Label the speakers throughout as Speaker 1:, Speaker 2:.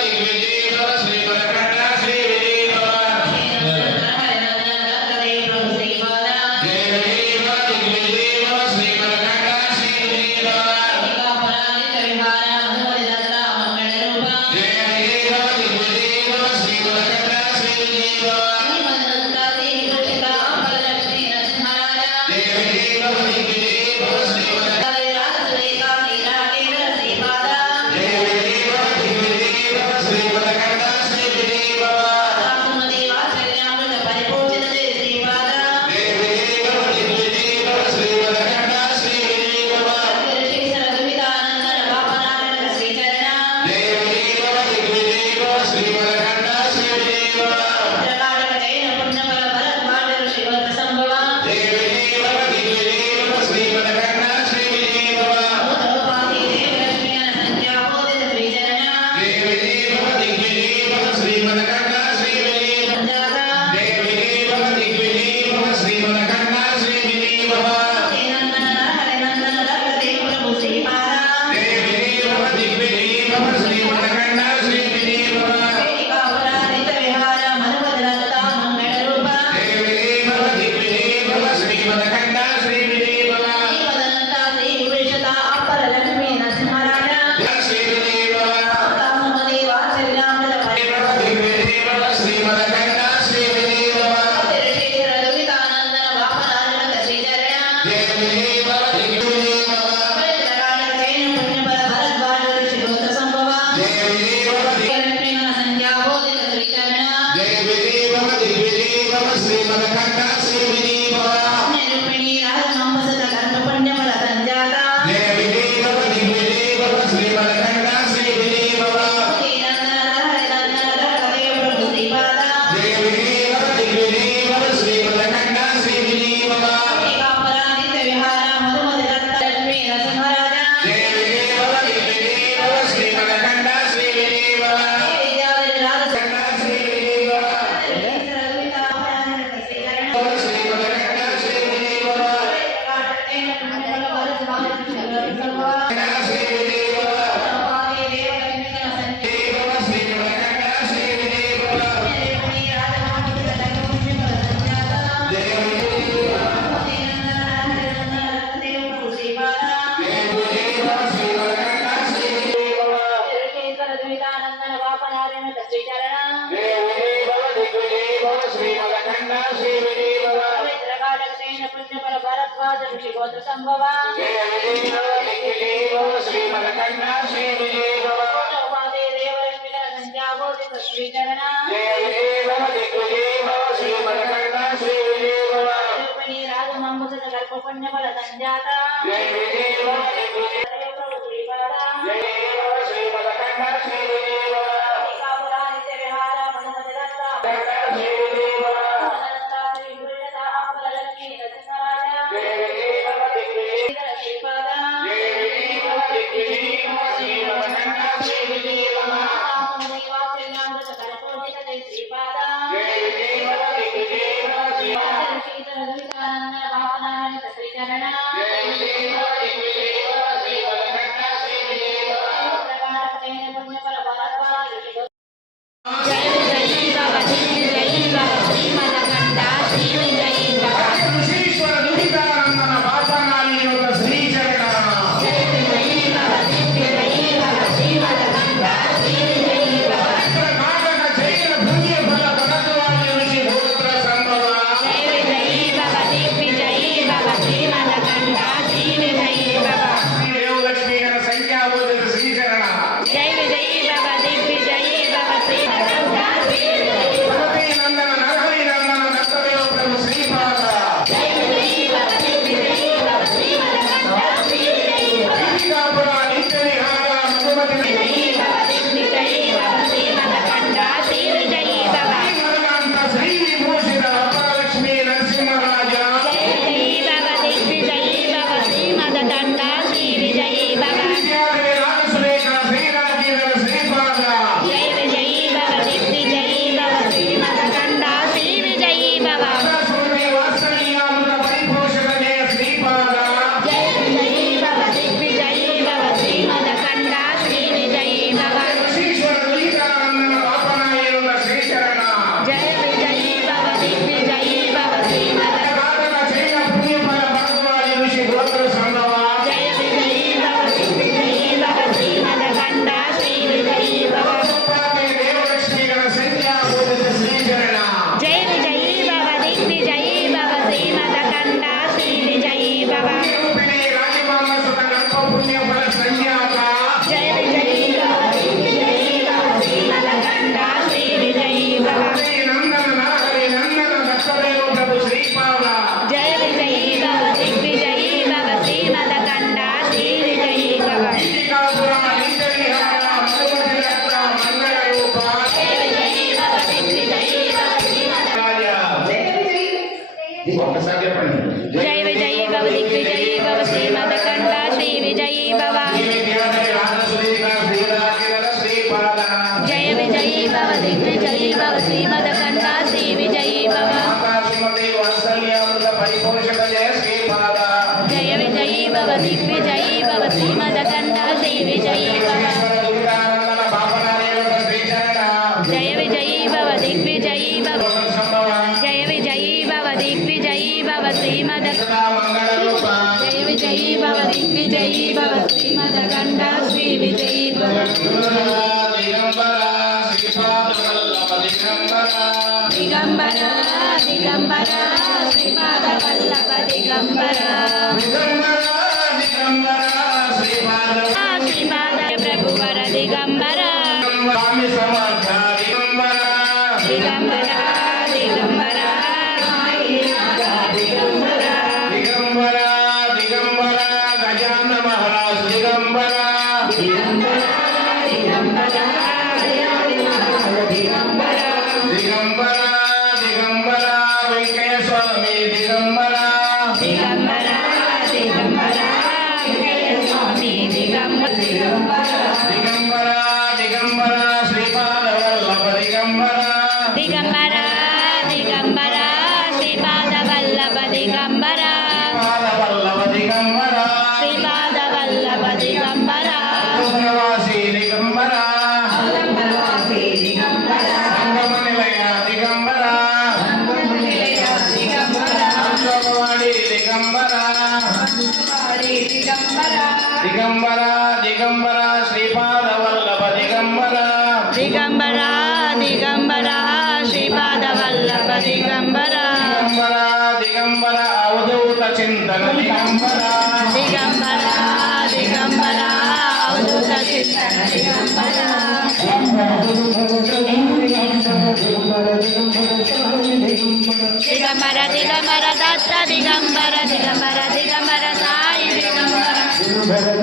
Speaker 1: y సంభవ ఉపాధి దేవరశ్మిక సంధ్యాగోతి శ్రీచరణ రూపిణి రాజమంబుస కల్ప పుణ్యఫల సంజాత
Speaker 2: విజయీ భవ జయ విజయీ భవ దిగ్విజయీ భవ శ్రీమదకంఠ శ్రీ విజయీ భవ. జయ విజయీ భవ దిగ్విజయీ భవ శ్రీమదకంఠ శ్రీ విజయీ భవ. జయ విజయీ భవ. దిగ్విజయీ భవ జయ విజయీ భవ దిగ్విజయీ భవ శ్రీమద జయ విజయీ భవ దిగ్విజయీ భవ శ్రీమదకంఠ శ్రీ విజయీ భవ దిగంబర దిగంబర శ్రీపాద వల్లభ దిగంబర దిగంబర
Speaker 3: శ్రీపాద వల్లభ దిగంబర
Speaker 2: దిగంబర దిగంబర శ్రీపాద వల్లభ దిగంబర
Speaker 3: దిగంబర
Speaker 2: దిగంబర
Speaker 3: అవధూత చింతన దిగంబర
Speaker 2: దిగంబర దిగంబర అవధూత చింతన దిగంబర దిగంబర దిగంబర దత్త దిగంబర దిగంబర దిగంబర సాయి దిగంబర దిగంబర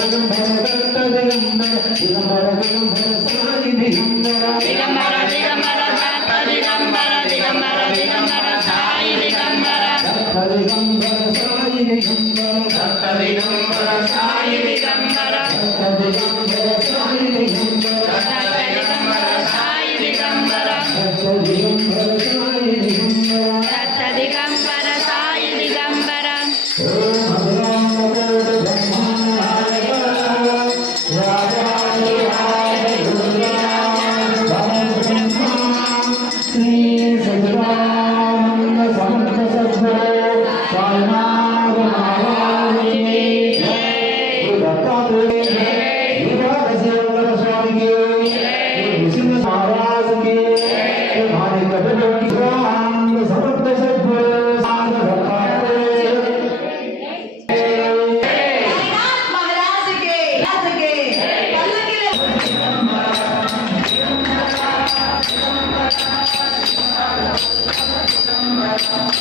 Speaker 2: జై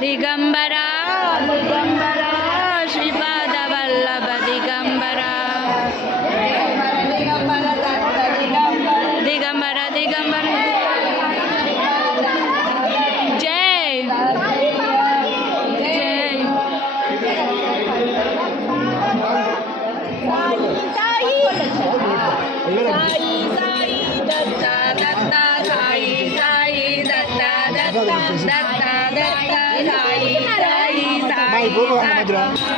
Speaker 2: Digambara Digambara Shiv vamos lá, ka.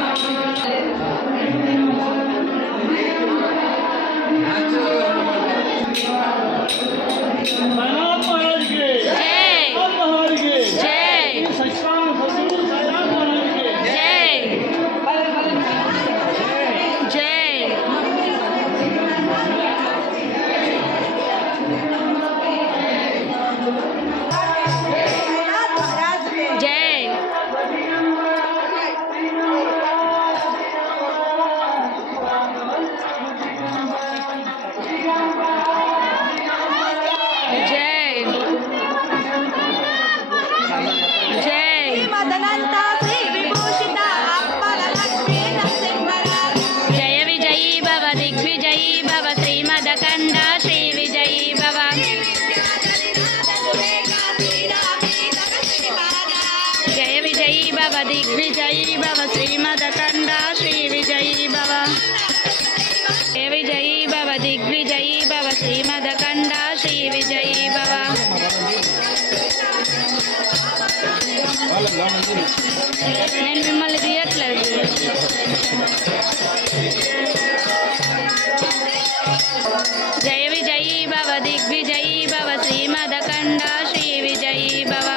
Speaker 2: जय विजयी भव दिग्विजयी भव श्रीमदकण्ड श्रीविजयी भव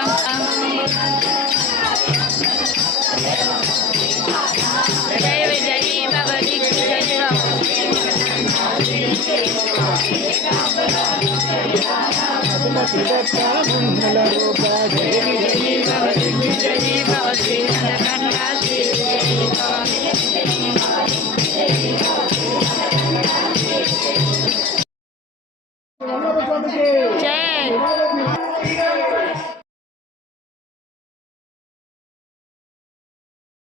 Speaker 2: जय विजयी भव दिग्विजयी
Speaker 4: भव